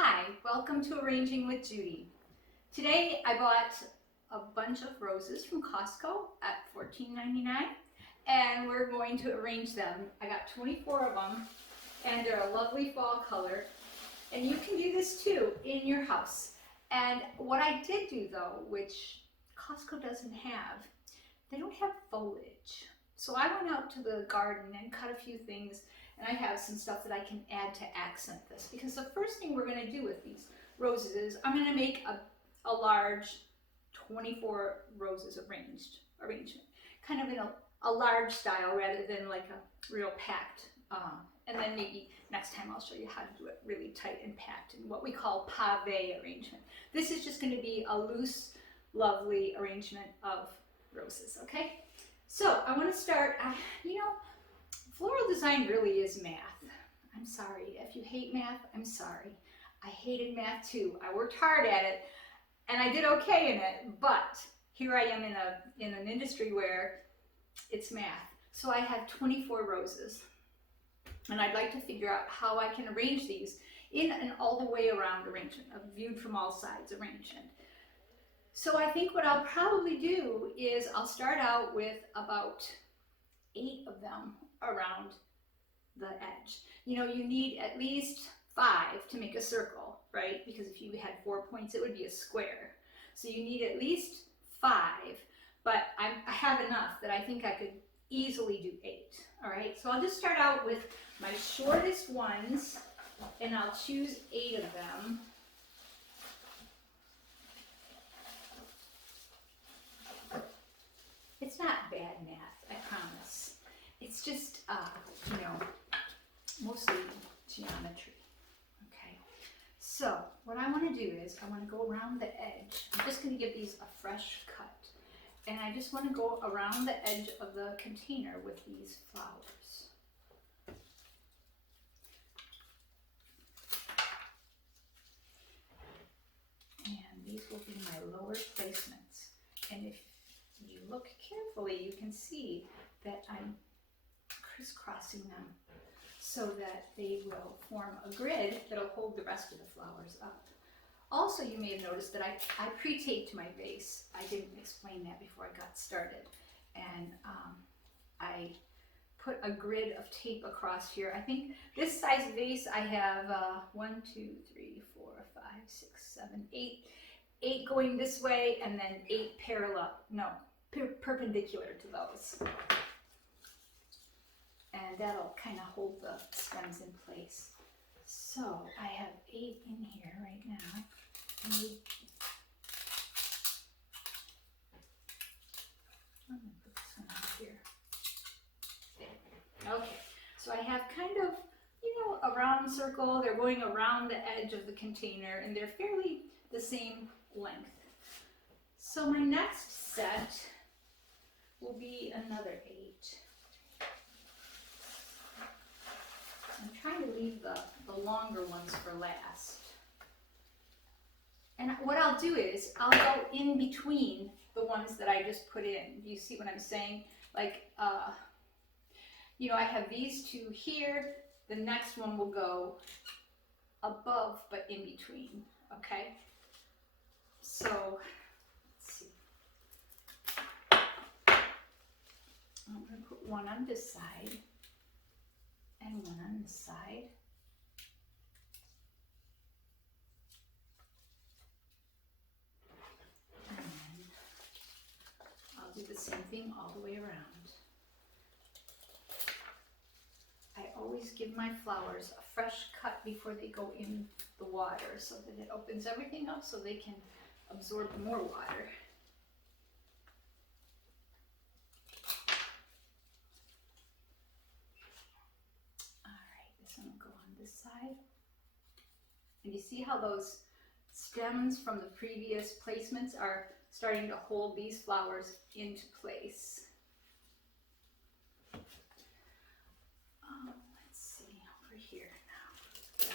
Hi, welcome to Arranging with Judy. Today I bought a bunch of roses from Costco at $14.99 and we're going to arrange them. I got 24 of them and they're a lovely fall color, and you can do this too in your house. And what I did do though, which Costco doesn't have, they don't have foliage. So I went out to the garden and cut a few things, and I have some stuff that I can add to accent this, because the first thing we're going to do with these roses is I'm going to make a large 24 roses arrangement, kind of in a large style rather than like a real packed, and then maybe next time I'll show you how to do it really tight and packed in what we call pave arrangement. This is just going to be a loose, lovely arrangement of roses, okay? So I want to start, floral design really is math. I'm sorry. If you hate math, I'm sorry. I hated math too. I worked hard at it and I did okay in it, but here I am in an industry where it's math. So I have 24 roses and I'd like to figure out how I can arrange these in an all the way around arrangement, a viewed from all sides arrangement. So I think what I'll probably do is I'll start out with about 8 of them around the edge. You know, you need at least 5 to make a circle, right? Because if you had 4 points, it would be a square. So you need at least 5, but I have enough that I think I could easily do 8. All right, so I'll just start out with my shortest ones, and I'll choose 8 of them. It's not bad math, I promise. It's just, mostly geometry. Okay, so what I want to do is I want to go around the edge. I'm just going to give these a fresh cut. And I just want to go around the edge of the container with these flowers. And these will be my lower placements. And if you look carefully, you can see that I'm crisscrossing them so that they will form a grid that'll hold the rest of the flowers up. Also, you may have noticed that I pre-taped my vase. I didn't explain that before I got started. And I put a grid of tape across here. I think this size vase I have 1, 2, 3, 4, 5, 6, 7, 8. 8 going this way, and then 8 perpendicular to those. And that'll kind of hold the stems in place. So I have 8 in here right now. I'm going to put this one over here. There. Okay, so I have kind of, a round circle. They're going around the edge of the container, and they're fairly the same length. So my next set will be another 8. I'm trying to leave the longer ones for last. And what I'll do is I'll go in between the ones that I just put in. Do you see what I'm saying? Like, I have these 2 here. The next one will go above but in between, okay? So, let's see. I'm going to put one on this side and one on this side. And then I'll do the same thing all the way around. I always give my flowers a fresh cut before they go in the water so that it opens everything up so they can absorb more water. Side. And you see how those stems from the previous placements are starting to hold these flowers into place. Let's see over here now.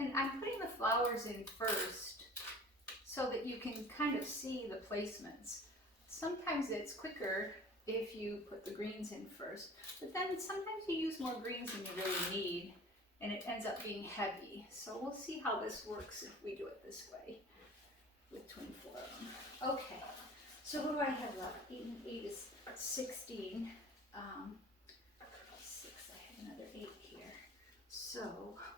And I'm putting the flowers in first so that you can kind of see the placements. Sometimes it's quicker if you put the greens in first. But then sometimes you use more greens than you really need, and it ends up being heavy. So we'll see how this works if we do it this way with 24 of them. Okay, so what do I have left? 8 and 8 is 16. 6, I have another 8 here. So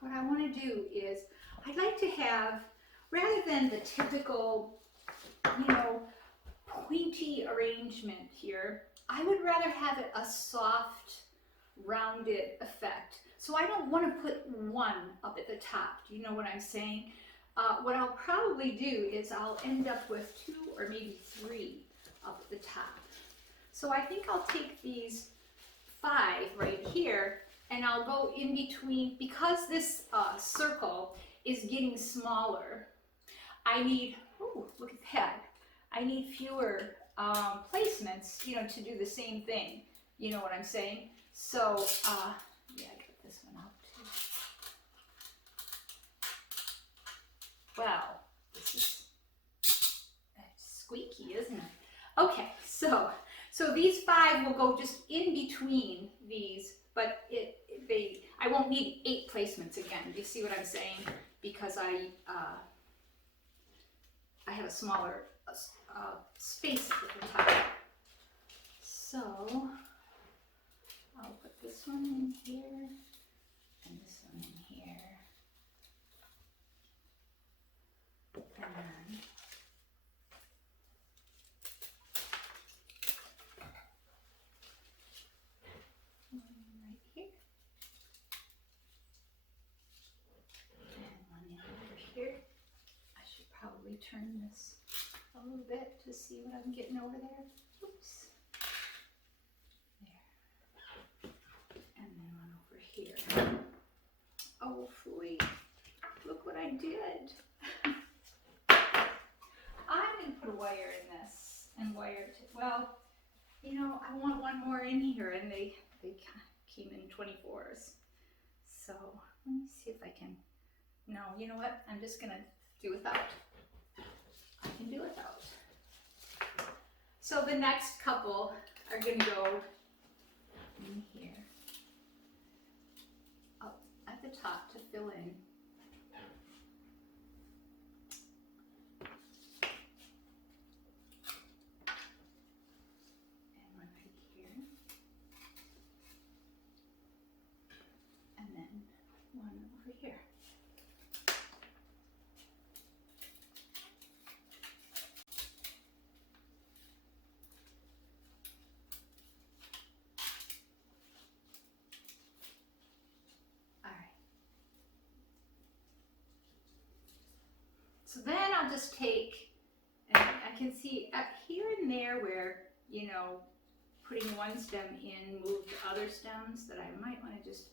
what I want to do is, I'd like to have, rather than the typical, you know, pointy arrangement here, I would rather have it a soft, rounded effect. So I don't want to put one up at the top. Do you know what I'm saying? What I'll probably do is I'll end up with 2 or maybe 3 up at the top. So I think I'll take these 5 right here, and I'll go in between, because this circle is getting smaller. I need, oh, look at that. I need fewer placements, you know, to do the same thing. You know what I'm saying? So, yeah, I got this one out too. Wow, this is squeaky, isn't it? Okay, so these 5 will go just in between these, but I won't need 8 placements again. Do you see what I'm saying? Because I have a smaller space at the top. So I'll put this one in here and this one in here. And then one right here. And one over here. I should probably turn this a little bit to see what I'm getting over there. Oops. There. And then one over here. Oh, phooey. Look what I did. I'm going to put a wire in this and wire it. Well, you know, I want one more in here, and they came in 24s. So let me see if I can. No, you know what? I'm just going to do without. I can do without. So the next couple are going to go in here, up at the top to fill in. And one right here. And then one over here. So then I'll just take, and I can see up here and there where, you know, putting one stem in moved other stems, that I might want to just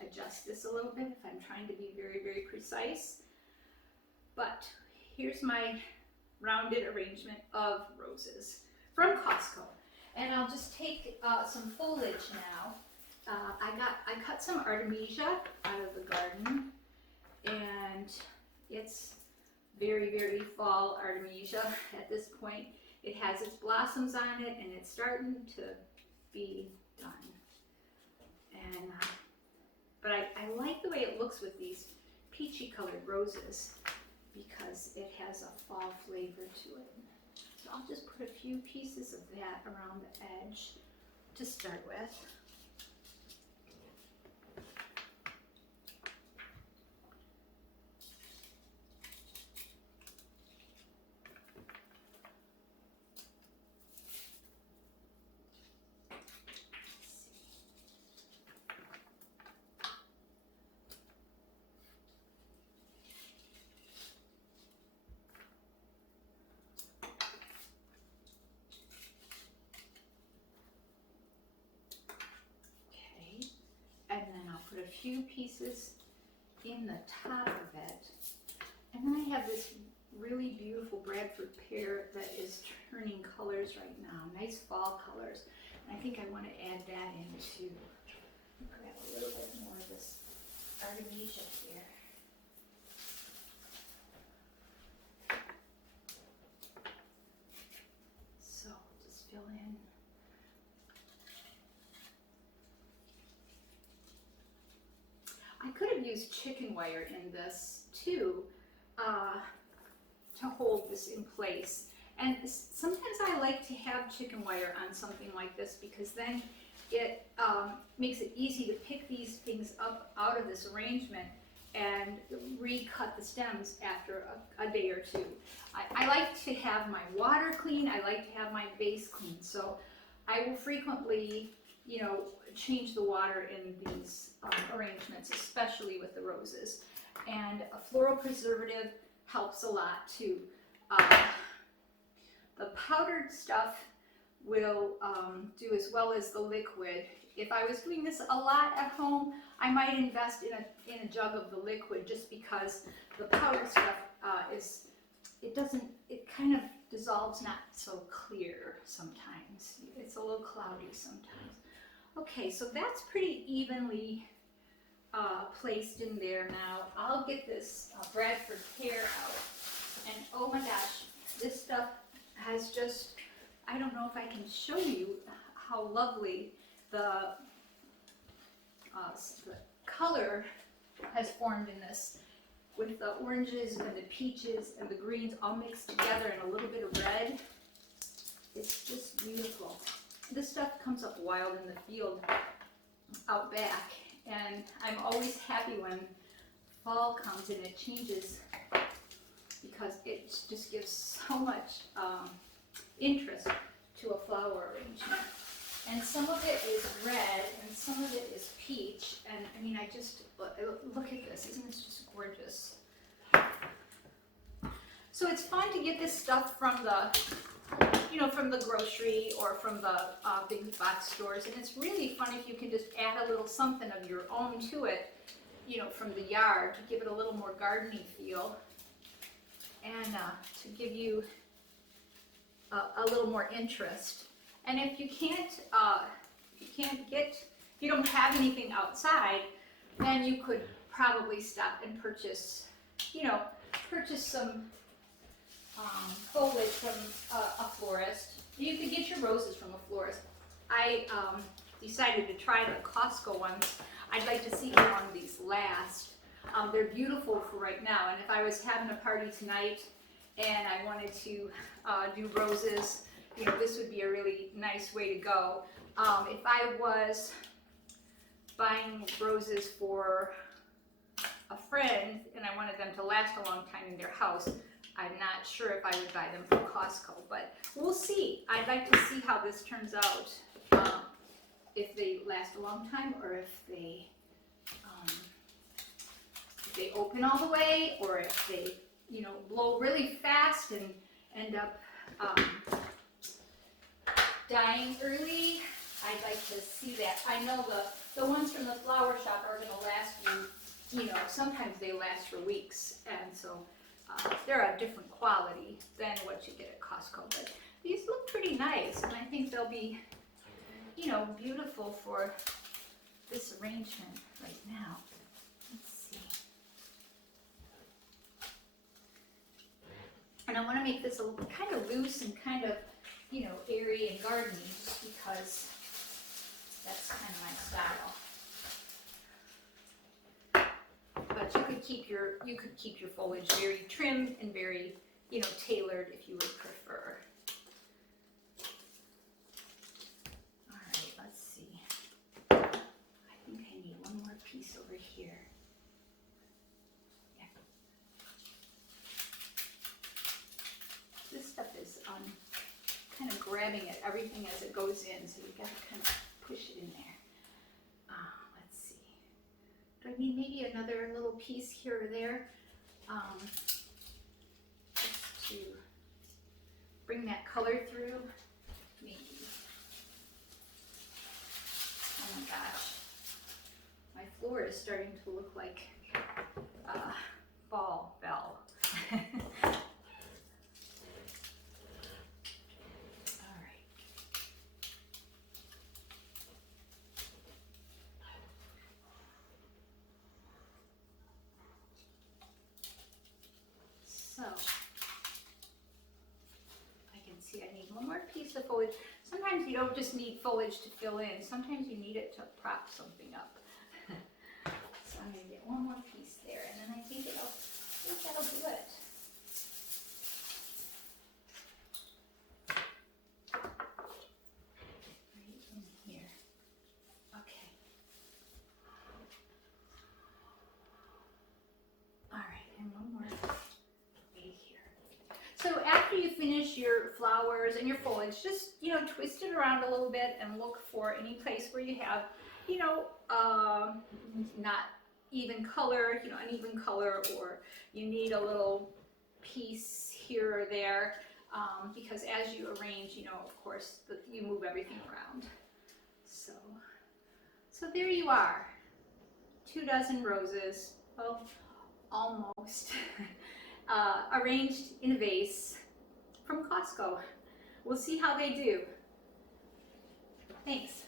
adjust this a little bit if I'm trying to be very, very precise. But here's my rounded arrangement of roses from Costco. And I'll just take some foliage now. I cut some artemisia out of the garden, and it's very, very fall artemisia at this point. It has its blossoms on it, and it's starting to be done. And but I like the way it looks with these peachy colored roses, because it has a fall flavor to it. So I'll just put a few pieces of that around the edge to start with. A few pieces in the top of it, and then I have this really beautiful Bradford pear that is turning colors right now, nice fall colors. And I think I want to add that in too. Grab a little bit more of this artemisia here. So just fill in use chicken wire in this too, to hold this in place. And sometimes I like to have chicken wire on something like this because then it makes it easy to pick these things up out of this arrangement and recut the stems after a day or two. I like to have my water clean. I like to have my vase clean. So I will frequently, you know, change the water in these arrangements, especially with the roses. And a floral preservative helps a lot too. The powdered stuff will do as well as the liquid. If I was doing this a lot at home, I might invest in a jug of the liquid, just because the powdered stuff it kind of dissolves not so clear sometimes. It's a little cloudy sometimes. Okay, so that's pretty evenly placed in there now. I'll get this Bradford pear out. And oh my gosh, this stuff has just, I don't know if I can show you how lovely the color has formed in this, with the oranges and the peaches and the greens all mixed together and a little bit of red. It's just beautiful. This stuff comes up wild in the field out back, and I'm always happy when fall comes and it changes, because it just gives so much interest to a flower arrangement. And some of it is red and some of it is peach, and I mean, I just look at this. Isn't this just gorgeous? So it's fun to get this stuff from the, you know, from the grocery or from the big box stores, and it's really fun if you can just add a little something of your own to it, you know, from the yard, to give it a little more gardening feel, and to give you a little more interest. And if you don't have anything outside, then you could probably stop and purchase, you know, some foliage from a florist. You could get your roses from a florist. I decided to try the Costco ones. I'd like to see how long these last. They're beautiful for right now, and if I was having a party tonight and I wanted to do roses, you know, this would be a really nice way to go. If I was buying roses for a friend and I wanted them to last a long time in their house, I'm not sure if I would buy them from Costco, but we'll see. I'd like to see how this turns out, if they last a long time, or if they open all the way, or if they, you know, blow really fast and end up dying early. I'd like to see that. I know the ones from the flower shop are going to last you know, sometimes they last for weeks, and so they're a different quality than what you get at Costco. But these look pretty nice, and I think they'll be, you know, beautiful for this arrangement right now. Let's see. And I want to make this a kind of loose and kind of, you know, airy and gardeny, just because that's kind of my style. But you could keep your foliage very trim and very, you know, tailored if you would prefer. All right, let's see. I think I need one more piece over here. Yeah. This stuff is kind of grabbing at everything as it goes in, so you got to kind of push it in there. Let's see. Do I need maybe another little piece here or there? Just to bring that color through, maybe. Oh my gosh, my floor is starting to look like fall bell. So, I can see I need one more piece of foliage. Sometimes you don't just need foliage to fill in. Sometimes you need it to prop something up. So, I'm gonna get one more piece there, and then I think that'll do it. Right in here. Okay. All right, and one more right here. So after you finish your flowers and your foliage, just, twist it around a little bit and look for any place where you have, not even color, uneven color, or you need a little piece here or there, because as you arrange, of course, you move everything around. So there you are, 2 dozen roses, well, almost, arranged in a vase from Costco. We'll see how they do. Thanks.